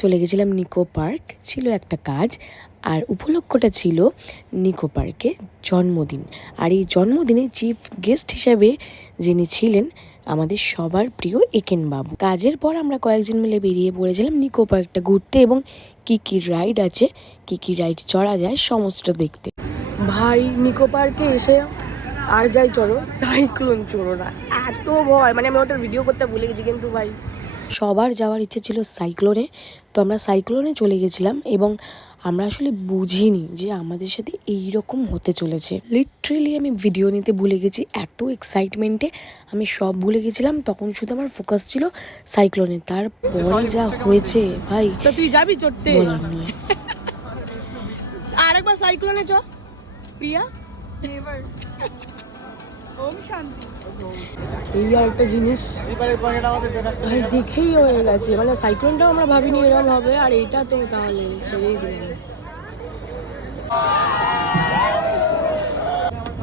চলে গেছিলাম নিকো পার্ক, ছিল একটা কাজ, আর উপলক্ষটা ছিল নিকো পার্কে জন্মদিন। আর এই জন্মদিনে চিফ গেস্ট হিসাবে যিনি ছিলেন আমাদের সবার প্রিয় একেন বাবু। কাজের পর আমরা কয়েকজন মিলে বেরিয়ে পড়েছিলাম নিকো পার্কটা ঘুরতে এবং কী কী রাইড আছে, কী কী রাইড চড়া যায় সমস্ত দেখতে। ভাই নিকো পার্কে এসে আর যাই চলো, সাইক্লোন চড়ো না, এত ভয়, মানে আমি ওটার ভিডিও করতে ভুলে গেছি। কিন্তু ভাই সবার যাওয়ার ইচ্ছে ছিল সাইক্লোনে, তো আমরা সাইক্লোনে চলে গেছিলাম এবং আমরা আসলে বুঝিনি যে আমাদের সাথে এইরকম হতে চলেছে। লিটারেলি আমি ভিডিও নিতে ভুলে গেছি, এত এক্সাইটমেন্টে আমি সব ভুলে গেছিলাম। তখন শুধু আমার ফোকাস ছিল সাইক্লোনে, তারপরে যা হয়েছে ভাই তুই যাবি চড়তে বলার নয়। আরেকবার সাইক্লোনে চ প্রিয়া, এই আর একটা জিনিস দেখেই হয়ে গেছে, মানে সাইক্লোনটাও আমরা ভাবিনি এরকম হবে, আর এইটা তো তাহলে ছেড়েই দিলাম।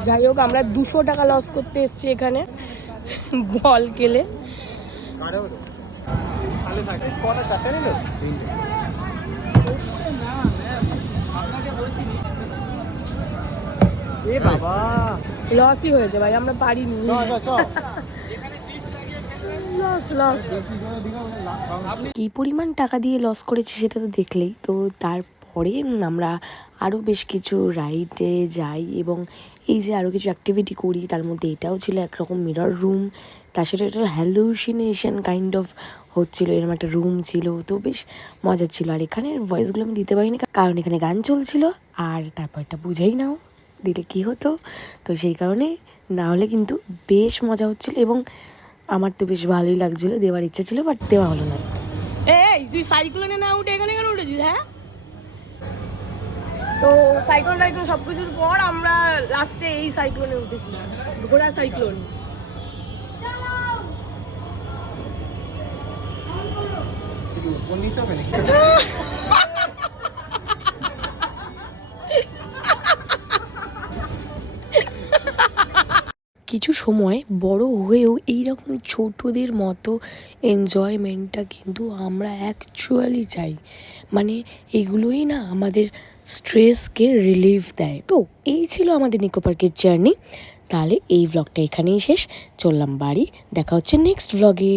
যাই হোক, আমরা 200 টাকা লস করতে এসছি এখানে বল খেলে। লসই হয়েছে ভাই, আমরা পারিনি। কি পরিমাণ টাকা দিয়ে লস করেছি সেটা তো দেখলেই তো। তারপরে আমরা আরও বেশ কিছু রাইডে যাই এবং এই যে আরও কিছু অ্যাক্টিভিটি করি, তার মধ্যে এটাও ছিল একরকম মিরর রুম, তার সাথে একটা হ্যালুসিনেশন কাইন্ড অফ হচ্ছিলো, এরকম একটা রুম ছিল, তো বেশ মজা ছিল। আর এখানে ভয়েসগুলো আমি দিতে পারিনি কারণ এখানে গান চলছিল, আর তারপরটা বুঝেই নাও দিলে কি হতো, তো সেই কারণে না হলে কিন্তু বেশ মজা হচ্ছিলো এবং আমার তো বেশ ভালোই লাগছিলো, দেওয়ার ইচ্ছা ছিল বাট দেওয়া হলো না। এই তুই সাইক্লোনে না উঠে এখানে কেন উঠেছিস? হ্যাঁ, তো সাইক্লোন টাইক্লোন সব কিছুর পর আমরা লাস্টে এই সাইক্লোনে উঠেছিলাম, ঘোড়া সাইক্লোন। কিছু সময় বড় হয়েও এইরকম ছোটদের মতো এনজয়মেন্টটা কিন্তু আমরা অ্যাকচুয়ালি চাই, মানে এগুলোই না আমাদের স্ট্রেসকে রিলিফ দেয়। তো এই ছিল আমাদের নিকো পার্কের জার্নি। তাহলে এই ভ্লগটা এখানেই শেষ, চললাম বাড়ি, দেখা হচ্ছে নেক্সট ভ্লগে।